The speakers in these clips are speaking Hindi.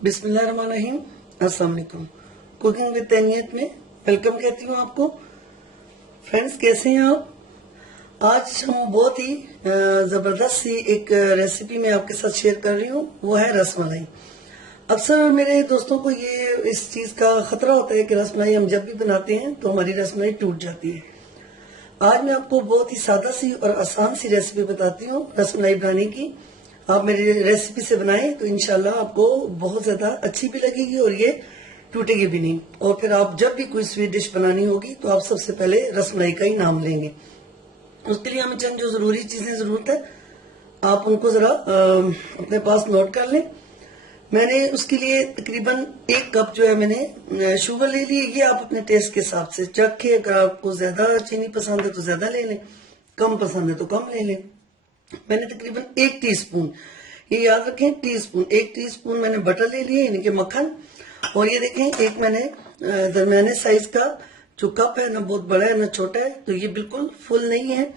बिस्मिल्लाहिर्रहमानिर्रहीम। अस्सलाम वालेकुम। कुकिंग विद तैनियत में वेलकम कहती हूँ आपको। फ्रेंड्स, कैसे हैं आप? आज हम बहुत ही जबरदस्त सी एक रेसिपी मैं आपके साथ शेयर कर रही हूँ, वो है रसमलाई। अक्सर मेरे दोस्तों को ये इस चीज का खतरा होता है कि रसमलाई हम जब भी बनाते हैं तो हमारी रसमलाई टूट जाती है। आज मैं आपको बहुत ही सादा सी और आसान सी रेसिपी बताती हूँ रसमलाई बनाने की। आप मेरी रेसिपी से बनाएं तो इंशाल्लाह आपको बहुत ज्यादा अच्छी भी लगेगी और ये टूटेगी भी नहीं। और फिर आप जब भी कोई स्वीट डिश बनानी होगी तो आप सबसे पहले रसमलाई का ही नाम लेंगे। उसके लिए हमें चंद जो जरूरी चीजें जरूरत है आप उनको जरा अपने पास नोट कर लें। मैंने उसके लिए तकरीबन 1 कप जो है मैंने शुगर ले ली। ये आप अपने टेस्ट के हिसाब से चखें। अगर आपको ज्यादा चीनी पसंद है तो ज्यादा ले लें, कम पसंद है तो कम ले लें। मैंने तकरीबन 1 टीस्पून, ये याद रखें टीस्पून, 1 टीस्पून मैंने बटर ले लिए, यानी कि मक्खन। और ये देखें एक मैंने दरमियाने साइज का जो कप है, ना बहुत बड़ा है ना छोटा है, तो ये बिल्कुल फुल नहीं है।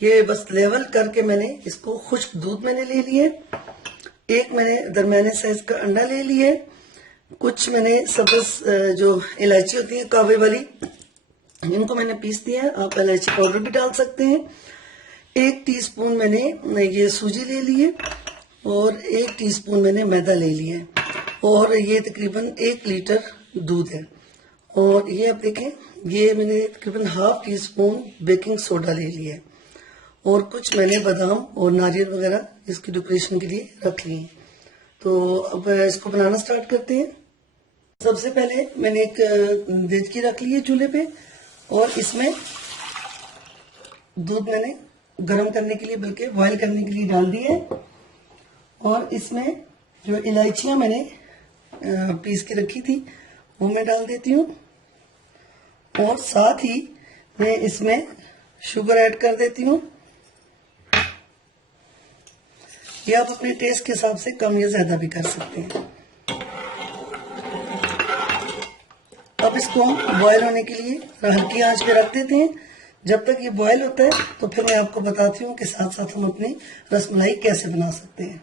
ये बस लेवल करके मैंने इसको खुश्क दूध मैंने ले लिए। एक मैंने दरमियाने साइज का अंडा ले लिया। कुछ मैंने सब्ज जो इलायची होती है कावे वाली, इनको मैंने पीस दिया है। आप इलायची पाउडर भी डाल सकते हैं। 1 टीस्पून मैंने ये सूजी ले ली है और 1 टीस्पून मैंने मैदा ले लिया है। और ये तकरीबन 1 लीटर दूध है। और ये आप देखें, ये मैंने तकरीबन ½ टीस्पून बेकिंग सोडा ले लिया है। और कुछ मैंने बादाम और नारियल वगैरह इसकी डेकोरेशन के लिए रख लिए हैं। तो अब इसको बनाना स्टार्ट करते हैं। सबसे पहले मैंने एक देचकी रख ली है चूल्हे पे और इसमें दूध मैंने गर्म करने के लिए, बल्कि बॉईल करने के लिए डाल दी है। और इसमें जो इलायचियां मैंने पीस के रखी थी वो मैं डाल देती हूँ। और साथ ही मैं इसमें शुगर ऐड कर देती हूँ। ये आप अपने टेस्ट के हिसाब से कम या ज्यादा भी कर सकते हैं। अब इसको हम बॉयल होने के लिए हल्की आंच पे रख देते हैं। जब तक ये बॉयल होता है तो फिर मैं आपको बताती हूँ कि साथ साथ हम अपनी रसमलाई कैसे बना सकते हैं।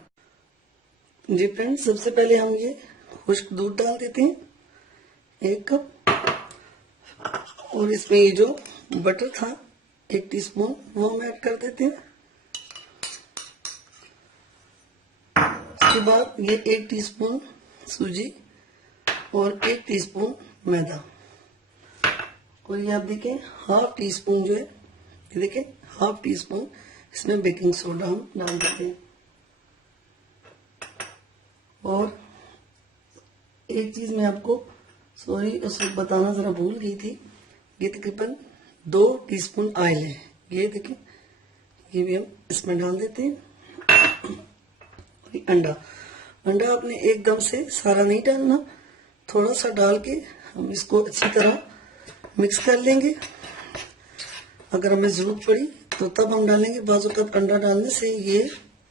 जी फ्रेंड्स, सबसे पहले हम ये खुश्क दूध डाल देते हैं 1 कप। और इसमें ये जो बटर था 1 टीस्पून, वो हम ऐड कर देते हैं। उसके बाद ये 1 टीस्पून सूजी और 1 टीस्पून मैदा। और ये आप देखें ½ टीस्पून जो है, ये देखें ½ टीस्पून इसमें बेकिंग सोडा हम डाल देते हैं। और एक चीज मैं आपको उस वक्त बताना जरा भूल गई थी। ये तकरीबन 2 टीस्पून ऑयल है। ये देखें, ये भी हम इसमें डाल देते हैं। अंडा आपने एकदम से सारा नहीं डालना, थोड़ा सा डाल के हम इसको अच्छी तरह मिक्स कर लेंगे। अगर हमें जरूरत पड़ी तो तब हम डालेंगे। बाजू का अंडा डालने से ये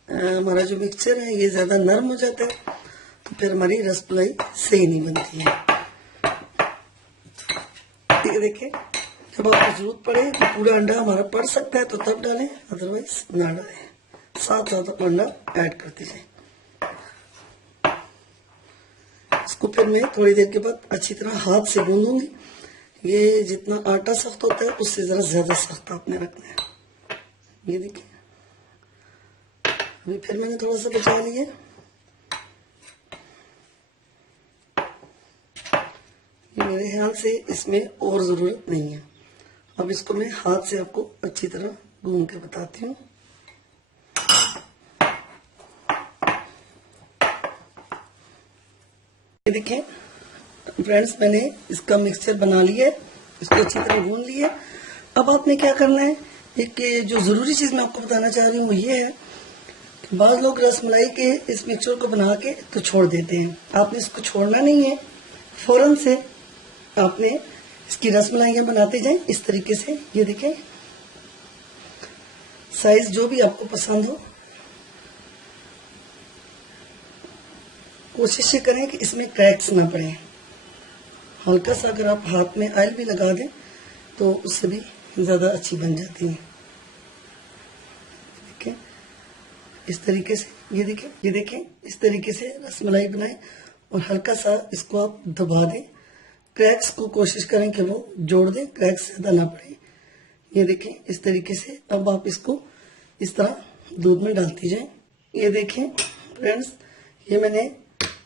हमारा जो मिक्सचर है ये ज्यादा नरम हो जाता है, तो फिर हमारी रसमलाई सही नहीं बनती है। ये देखें, जब आपको जरूरत पड़े तो पूरा अंडा हमारा पड़ सकता है तो तब डालें, अदरवाइज ना डालें। साथ साथ अंडा ऐड करते जाए। इसको फिर मैं थोड़ी देर के बाद अच्छी तरह हाथ से गूंदूंगी। ये जितना आटा सख्त होता है उससे जरा ज्यादा सख्त आपने रखना है। ये देखिए, अभी फिर मैंने थोड़ा सा बचा लिया। ये मेरे ख्याल से इसमें और जरूरत नहीं है। अब इसको मैं हाथ से आपको अच्छी तरह गूंद के बताती हूँ। ये देखें फ्रेंड्स, मैंने इसका मिक्सचर बना लिया है, इसको अच्छी तरह गूंद लिया। अब आपने क्या करना है, एक जो जरूरी चीज मैं आपको बताना चाह रही हूँ वो ये है कि बाज लोग रसमलाई के इस मिक्सचर को बना के तो छोड़ देते हैं। आपने इसको छोड़ना नहीं है, फौरन से आपने इसकी रसमलाइयां बनाते जाएं इस तरीके से। ये देखें, साइज जो भी आपको पसंद हो, कोशिश ये करें कि इसमें क्रैक्स ना पड़े। हल्का सा अगर आप हाथ में ऑयल भी लगा दें तो उससे भी ज्यादा अच्छी बन जाती है। ठीक है, इस तरीके से ये देखें इस तरीके से रसमलाई बनाएं। और हल्का सा इसको आप दबा दें। क्रैक्स को कोशिश करें कि वो जोड़ दें, क्रैक्स ज्यादा ना पड़े। ये देखें इस तरीके से। अब आप इसको इस तरह दूध में डालती जाएं। ये देखें फ्रेंड्स, ये मैंने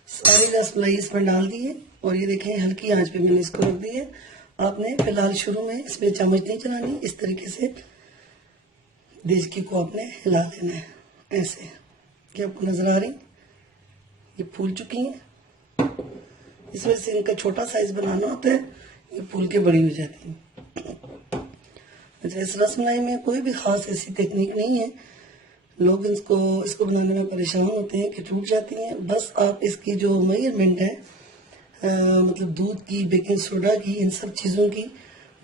सारी रसमलाई इसमें डाल दी है और ये देखें हल्की आंच पे मैंने इसको रख दी है। आपने फिलहाल शुरू में इसमें चम्मच नहीं चलानी, इस तरीके से देचकी को आपने हिला देना है ऐसे। क्या आपको नजर आ रही? ये फूल चुकी हैं। इस वजह से इनका छोटा साइज बनाना होता है, ये फूल के बड़ी हो जाती है। अच्छा, इस रसमलाई में कोई भी खास ऐसी टेक्निक नहीं है। लोग इसको बनाने में परेशान होते हैं कि टूट जाती हैं। बस आप इसकी जो मेजरमेंट है, मतलब दूध की, बेकिंग सोडा की, इन सब चीज़ों की,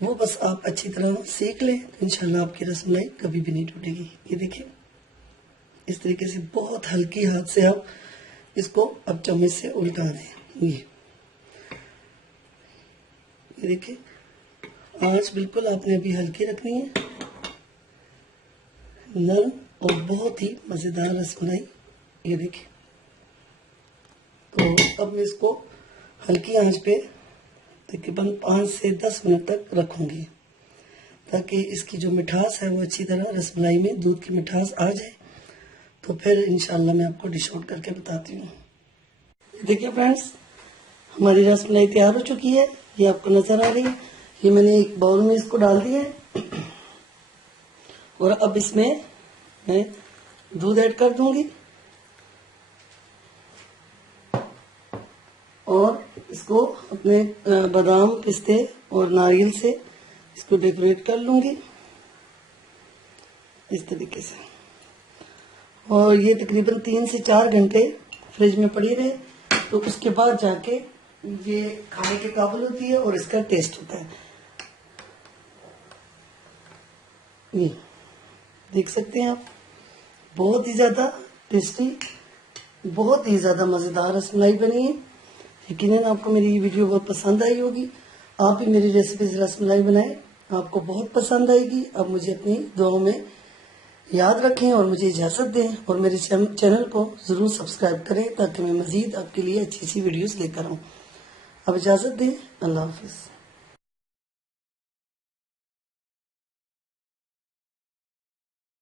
वो बस आप अच्छी तरह सीख लें तो इंशाल्लाह आपकी रसमलाई कभी भी नहीं टूटेगी। ये देखिए इस तरीके से बहुत हल्की हाथ से आप इसको अब चम्मच से उल्टा दें। ये देखिए आंच बिल्कुल आपने अभी हल्की रखनी है। नरम और बहुत ही मजेदार रसमलाई। ये देखिए, तो अब मैं इसको हल्की आंच पे तकरीबन 5 से 10 मिनट तक रखूंगी ताकि इसकी जो मिठास है वो अच्छी तरह रसमलाई में दूध की मिठास आ जाए। तो फिर इंशाल्लाह मैं आपको डिश आउट करके बताती हूँ। देखिए फ्रेंड्स, हमारी रसमलाई तैयार हो चुकी है। ये आपको नजर आ रही है। ये मैंने एक बाउल में इसको डाल दिया है और अब इसमें मैं दूध ऐड कर दूंगी और इसको अपने बादाम, पिस्ते और नारियल से इसको डेकोरेट कर लूंगी इस तरीके से। और ये तकरीबन 3 से 4 घंटे फ्रिज में पड़ी रहे तो उसके बाद जाके ये खाने के काबिल होती है और इसका टेस्ट होता है। ये देख सकते हैं आप, बहुत ही ज्यादा टेस्टी, बहुत ही ज्यादा मजेदार रसमलाई बनी है। यकीनन आपको मेरी ये वीडियो बहुत पसंद आई होगी। आप भी मेरी रेसिपी रसमलाई बनाएं, आपको बहुत पसंद आएगी। अब मुझे अपनी दुआओं में याद रखें और मुझे इजाजत दें और मेरे चैनल को जरूर सब्सक्राइब करें ताकि मैं मजीद आपके लिए अच्छी अच्छी वीडियोस लेकर आऊं। अब इजाजत दें, अल्लाह हाफिज।